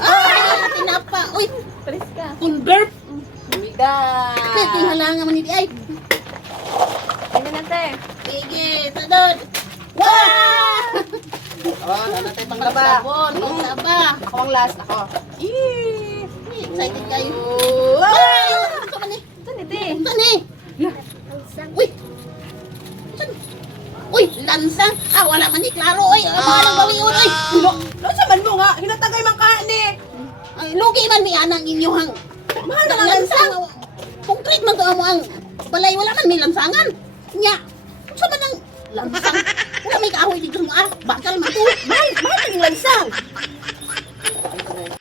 Ay, tinapa. Uy, Paris ka. convert. Bida. Kaya halangan man hindi ay. Ano na, te? Sige, sunod. Wow! Oh, ano tayo pang laba? Pagsabon, pagsaba. Ako ang last, ako. Eee! Excited kayo. Wow! Ay! Ito man eh. Saan ito eh? Ito ni. Uy! Saan? Uy, lansang. Ah, wala man ni klaro. Uy, mahalang bawion. Uy! Ano sa man mo nga? Hinatagay man ka ni. Ay, lugi man mi anang inyong Mahal na nga lansang. Konkret man ka mo ang balay. Wala man may lansangan. Nya. Sa man ang lansang. Wala may kahoy dito mo ah. Bakal man to. Mahal yung lansa.